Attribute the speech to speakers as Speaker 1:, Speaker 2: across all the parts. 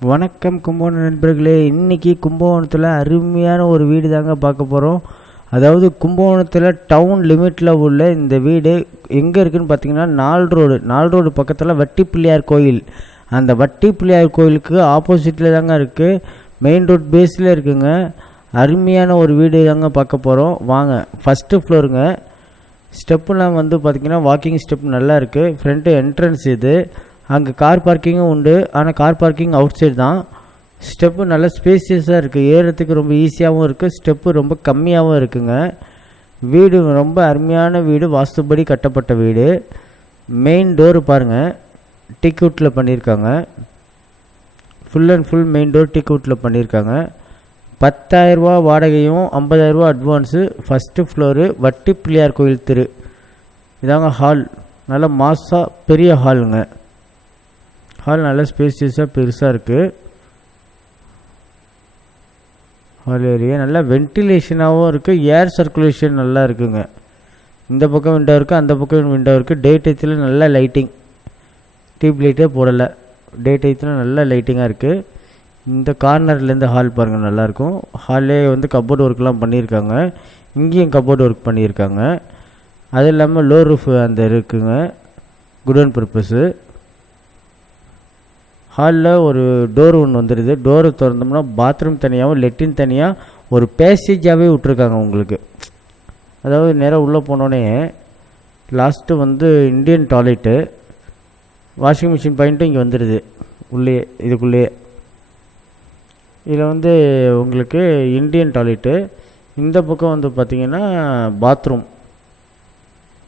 Speaker 1: வணக்கம் கும்பகோணம் நண்பர்களே இன்றைக்கி கும்பகோணத்தில் அருமையான ஒரு வீடு தாங்க பார்க்க போகிறோம் அதாவது கும்பகோணத்தில் டவுன் லிமிட்டில் உள்ள இந்த வீடு எங்கே இருக்குதுன்னு பார்த்தீங்கன்னா நால் ரோடு நால் ரோடு பக்கத்தில் வட்டி பிள்ளையார் கோயில். அந்த வட்டி பிள்ளையார் கோயிலுக்கு ஆப்போசிட்டில் தாங்க இருக்குது மெயின் ரோட் பேஸில் இருக்குங்க. அருமையான ஒரு வீடு தாங்க பார்க்க போகிறோம் வாங்க ஃபஸ்ட்டு ஃப்ளோருங்க ஸ்டெப்புலாம் வந்து பார்த்திங்கன்னா வாக்கிங் ஸ்டெப் நல்லா இருக்குது ஃப்ரண்ட்டு என்ட்ரன்ஸ் இது. அங்கே கார் பார்க்கிங்கும் உண்டு. ஆனால் கார் பார்க்கிங் அவுட் சைடு தான். ஸ்டெப்பு நல்லா ஸ்பேசியஸாக இருக்குது ஏறுறதுக்கு ரொம்ப ஈஸியாகவும் இருக்குது ஸ்டெப்பு ரொம்ப கம்மியாகவும் இருக்குங்க. வீடு ரொம்ப அருமையான வீடு. வாஸ்துபடி கட்டப்பட்ட வீடு. மெயின் டோரு பாருங்கள் டிக்வுட்டில் பண்ணியிருக்காங்க full and full main door டிக்வுட்டில் பண்ணியிருக்காங்க பத்தாயிரரூபா வாடகையும் ஐம்பதாயிரரூபா அட்வான்ஸு ஃபஸ்ட்டு ஃப்ளோரு வட்டி பிள்ளையார் கோயில் தெரு. இதாங்க ஹால் நல்ல மாஸாக பெரிய ஹாலுங்க ஹால் நல்ல ஸ்பேசியஸாக பெருசாக இருக்குது ஹால் ஏரியா நல்லா வென்டிலேஷனாகவும் இருக்குது ஏர் சர்க்குலேஷன் நல்லா இருக்குங்க. இந்த பக்கம் விண்டோ இருக்குது அந்த பக்கம் விண்டோ இருக்குது டே டயத்தில் நல்ல லைட்டிங் டியூப் லைட்டே போடலை. டே டயத்தில் நல்ல லைட்டிங்காக இருக்குது இந்த கார்னர்லேருந்து ஹால் பாருங்கள் நல்லாயிருக்கும் ஹாலே வந்து கப்போர்ட் ஒர்க்லாம் பண்ணியிருக்காங்க. இங்கேயும் கப்போர்ட் ஒர்க் பண்ணியிருக்காங்க. அது இல்லாமல் லோ ரூஃப் அந்த இருக்குங்க. குடோன் பர்பஸு ஹாலில் ஒரு டோர் ஒன்று வந்துடுது டோரை திறந்தோம்னா பாத்ரூம் தனியாகவும் லெட்டின் தனியாக ஒரு பேசேஜாகவே விட்ருக்காங்க உங்களுக்கு. அதாவது நேராக உள்ளே போனோடனே லாஸ்ட்டு வந்து இந்தியன் டாய்லெட்டு. வாஷிங் மிஷின் பாயிண்ட்டும் இங்கே வந்துடுது உள்ளே இதுக்குள்ளேயே இதில் வந்து உங்களுக்கு இந்தியன் டாய்லெட்டு. இந்த பக்கம் வந்து பார்த்திங்கன்னா பாத்ரூம்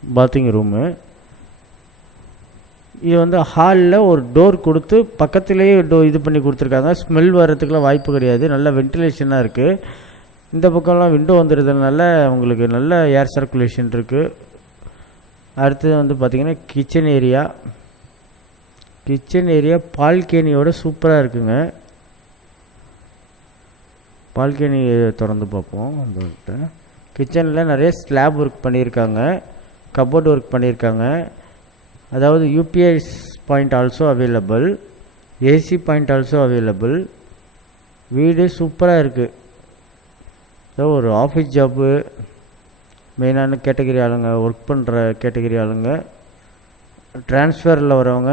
Speaker 1: பாத்திங் ரூமு இது வந்து ஹாலில் ஒரு டோர் கொடுத்து பக்கத்துலேயே டோ இது பண்ணி கொடுத்துருக்காங்க. ஸ்மெல் வர்றதுக்குலாம் வாய்ப்பு கிடையாது. நல்ல வென்டிலேஷனாக இருக்குது இந்த பக்கம்லாம் விண்டோ வந்துடுறதுனால உங்களுக்கு நல்ல ஏர் சர்க்குலேஷன் இருக்குது அடுத்தது வந்து பார்த்திங்கன்னா கிச்சன் ஏரியா கிச்சன் ஏரியா பால்கேனியோட சூப்பராக இருக்குங்க. பால்கேனி திறந்து பார்ப்போம். அந்த கிச்சனில் நிறைய ஸ்லாப் ஒர்க் பண்ணியிருக்காங்க. கப்போர்ட் ஒர்க் பண்ணியிருக்காங்க. அதாவது UPS point also available AC point also available வீடு சூப்பராக இருக்குது ஏதோ ஒரு ஆஃபீஸ் ஜாப்பு மெயினான கேட்டகரி ஆளுங்க ஒர்க் பண்ணுற கேட்டகரி ஆளுங்க ட்ரான்ஸ்ஃபரில் வரவங்க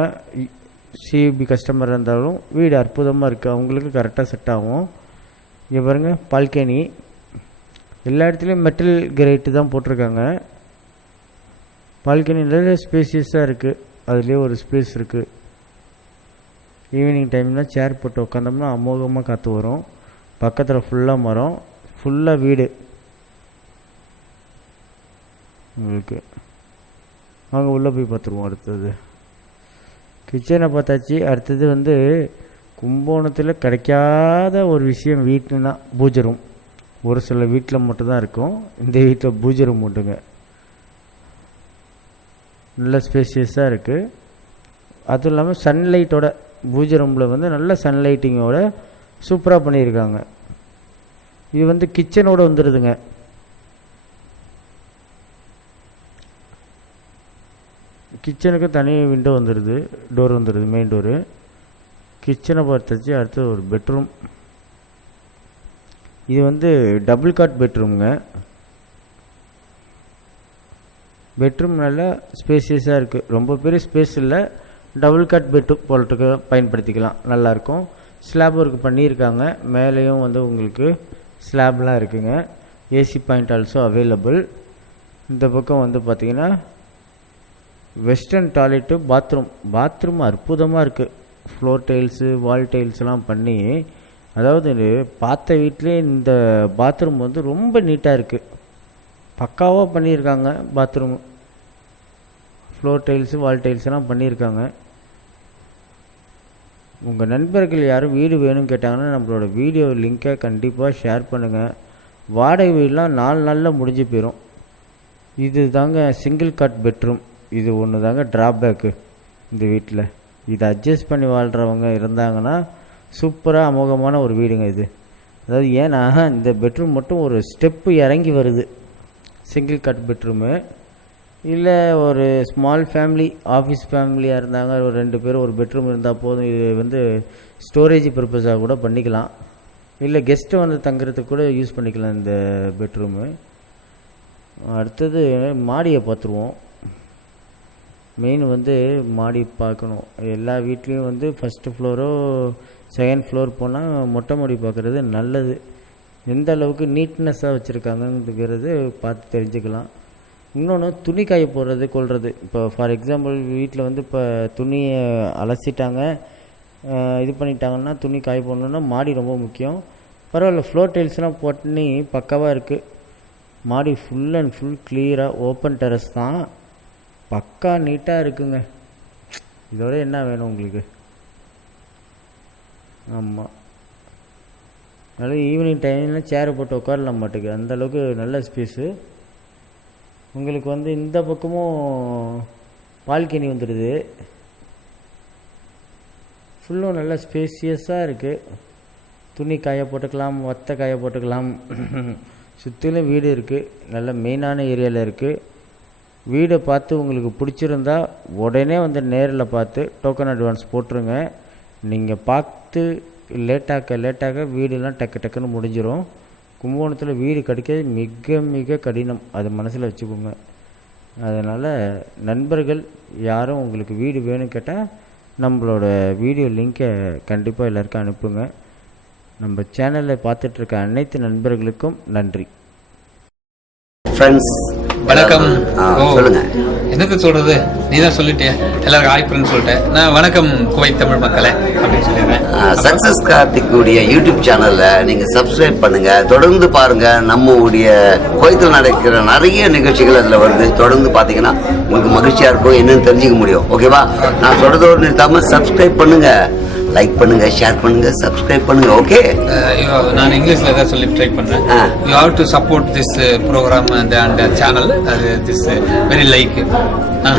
Speaker 1: சிபி கஸ்டமர் இருந்தாலும் வீடு அற்புதமாக இருக்குது அவங்களுக்கு கரெக்டாக செட் ஆகும். இங்கே பாருங்கள் பால்கனி. எல்லா இடத்துலையும் மெட்டல் கிரேட்டு தான் போட்டிருக்காங்க. பால்கனி நிறைய ஸ்பேசியஸாக இருக்குது அதுலேயே ஒரு ஸ்பேஸ் இருக்குது ஈவினிங் டைம்னால் சேர் போட்டு உட்காந்தோம்னா அமோகமாக காற்று வரும். பக்கத்தில் ஃபுல்லாக மரம் ஃபுல்லாக வீடு. உங்களுக்கு அங்கே உள்ளே போய் பார்த்துருவோம் அடுத்தது. கிச்சனை பார்த்தாச்சு. அடுத்தது வந்து கும்பகோணத்தில் கிடைக்காத ஒரு விஷயம் வீட்டுனா பூஜை ரூம் ஒரு சில வீட்டில் மட்டும்தான் இருக்கும். இந்த வீட்டில் பூஜை ரூம் மட்டுங்க நல்ல ஸ்பேசியஸாக இருக்குது அதுவும் இல்லாமல் சன்லைட்டோட பூஜை ரூமில் வந்து நல்ல சன்லைட்டிங்கோட சூப்பராக பண்ணியிருக்காங்க. இது வந்து கிச்சனோட வந்துடுதுங்க கிச்சனுக்கு தனி விண்டோ வந்துடுது டோர் வந்துடுது மெயின் டோரு கிச்சனை பார்த்தாச்சு அடுத்து ஒரு பெட்ரூம் இது வந்து டபுள் காட் பெட்ரூம்ங்க பெட்ரூம் நல்லா ஸ்பேசியஸாக இருக்குது ரொம்ப பெரிய ஸ்பேஸ் இல்லை. டபுள் காட் பெட்ரூம் போலட்டுக்கு பயன்படுத்திக்கலாம். நல்லாயிருக்கும் ஸ்லாப் ஒர்க் பண்ணியிருக்காங்க. மேலேயும் வந்து உங்களுக்கு ஸ்லாப்லாம் இருக்குங்க. ஏசி பாயிண்ட் ஆல்சோ அவைலபிள் இந்த பக்கம் வந்து பார்த்திங்கன்னா வெஸ்டர்ன் டாய்லெட்டு பாத்ரூம் பாத்ரூம் அற்புதமாக இருக்குது ஃப்ளோர் டைல்ஸு வால் டைல்ஸ்லாம் பண்ணி அதாவது பார்த்த வீட்லேயே இந்த பாத்ரூம் வந்து ரொம்ப நீட்டாக இருக்குது பக்காவாக பண்ணியிருக்காங்க பாத்ரூம் ஃப்ளோர் டைல்ஸு வால் டைல்ஸ்லாம் பண்ணியிருக்காங்க. உங்கள் நண்பர்கள் யாரும் வீடு வேணும்னு கேட்டாங்கன்னா நம்மளோட வீடியோ லிங்க்கை கண்டிப்பாக ஷேர் பண்ணுங்கள் வாடகை வீடெலாம் நாலு நாளில் முடிஞ்சு போயிடும் இது தாங்க சிங்கிள் காட் பெட்ரூம் இது ஒன்று தாங்க ட்ராபேக்கு இந்த வீட்டில் இதை அட்ஜஸ்ட் பண்ணி வாழ்கிறவங்க இருந்தாங்கன்னா சூப்பராக அமோகமான ஒரு வீடுங்க இது. அதாவது ஏன்னா இந்த பெட்ரூம் மட்டும் ஒரு ஸ்டெப்பு இறங்கி வருது. சிங்கிள் கட் பெட்ரூமு இல்லை ஒரு ஸ்மால் ஃபேமிலி ஆஃபீஸ் ஃபேமிலியாக இருந்தாங்க. ஒரு ரெண்டு பேரும் ஒரு பெட்ரூம் இருந்தால் போதும். இது வந்து ஸ்டோரேஜ் பர்பஸாக கூட பண்ணிக்கலாம். இல்லை கெஸ்ட்டு வந்து தங்குறதுக்கு கூட யூஸ் பண்ணிக்கலாம் இந்த பெட்ரூமு அடுத்தது மாடியை பார்த்துருவோம். மெயின் வந்து மாடி பார்க்கணும். எல்லா வீட்லேயும் வந்து ஃபஸ்ட்டு ஃப்ளோரோ செகண்ட் ஃப்ளோர் போனால் மொட்டை மாடி பார்க்குறது நல்லது. எந்த அளவுக்கு நீட்னஸாக வச்சுருக்காங்கங்கிறது பார்த்து தெரிஞ்சுக்கலாம். இன்னொன்று துணி காய போடுறது கொள்வது இப்போ ஃபார் எக்ஸாம்பிள் வீட்டில் வந்து இப்போ துணியை அலசிட்டாங்க இது பண்ணிட்டாங்கன்னா துணி காய போடணுன்னா மாடி ரொம்ப முக்கியம். பரவாயில்ல ஃப்ளோர் டைல்ஸ்லாம் போட்டுனி பக்காவாக இருக்குது மாடி ஃபுல் அண்ட் ஃபுல் கிளியராக ஓப்பன் டெரஸ் தான். பக்கா நீட்டாக இருக்குங்க. இதோட என்ன வேணும் உங்களுக்கு? ஆமாம் அதனால் ஈவினிங் டைமில் சேரை போட்டு உட்காரலாம் மாட்டுக்கு அந்த அளவுக்கு நல்ல ஸ்பேஸு உங்களுக்கு வந்து இந்த பக்கமும் பால்கனி வந்துடுது. ஃபுல்லும் நல்லா ஸ்பேசியஸாக இருக்குது துணி காய போட்டுக்கலாம் ஒத்த காய போட்டுக்கலாம். சுற்றிலும் வீடு இருக்குது நல்ல மெயினான ஏரியாவில் இருக்குது வீடை பார்த்து உங்களுக்கு பிடிச்சிருந்தா உடனே வந்து நேரில் பார்த்து டோக்கன் அட்வான்ஸ் போட்டுருங்க. நீங்கள் பார்த்து லேட்டாக்க லேட்டாக வீடெல்லாம் டக்கு டக்குன்னு முடிஞ்சிடும் கும்பகோணத்தில் வீடு கிடைக்கிறது மிக மிக கடினம். அது மனசில் வச்சுக்கோங்க. அதனால் நண்பர்கள் யாரும் உங்களுக்கு வீடு வேணும் கேட்டால் நம்மளோட வீடியோ லிங்கை கண்டிப்பாக எல்லாருக்கும் அனுப்புங்க. நம்ம சேனலை பார்த்துட்ருக்க அனைத்து நண்பர்களுக்கும் நன்றி.
Speaker 2: ஃப்ரெண்ட்ஸ்
Speaker 3: வணக்கம்.
Speaker 2: சொல்லுங்க.
Speaker 3: என்னத்த சொல்றது? நீ தான் சொல்லிட்டிய. எல்லாருக்கும் ஃப்ரெண்ட் சொல்லிட்டேன். நான் வணக்கம் குவைத் தமிழ் மக்களே. அப்படின்னு சொல்லிடுறேன்
Speaker 2: சக்சஸ் கார்த்திக்குடைய யூடியூப் சேனல்ல நீங்க சப்ஸ்கிரைப் பண்ணுங்க. தொடர்ந்து பாருங்க. நம்ம உடைய கோயத்தில் நடக்கிற நிறைய நிகழ்ச்சிகள் அதுல வருது. தொடர்ந்து பாத்தீங்கன்னா உங்களுக்கு மகிழ்ச்சியா இருக்கும். என்னன்னு தெரிஞ்சுக்க முடியும். ஓகேவா நான் சொல்றதோடு நிறுத்தாம சப்ஸ்கிரைப் பண்ணுங்க. லைக் பண்ணுங்க ஷேர் பண்ணுங்க சப்ஸ்கிரைப் பண்ணுங்க. ஓகே
Speaker 3: நான் இங்கிலீஷ்ல தான் சொல்லி ட்ரை பண்றேன்.
Speaker 2: ஆ.
Speaker 3: You have to support this programme and and channel அது திஸ் வெரி லைக்
Speaker 2: ஆ.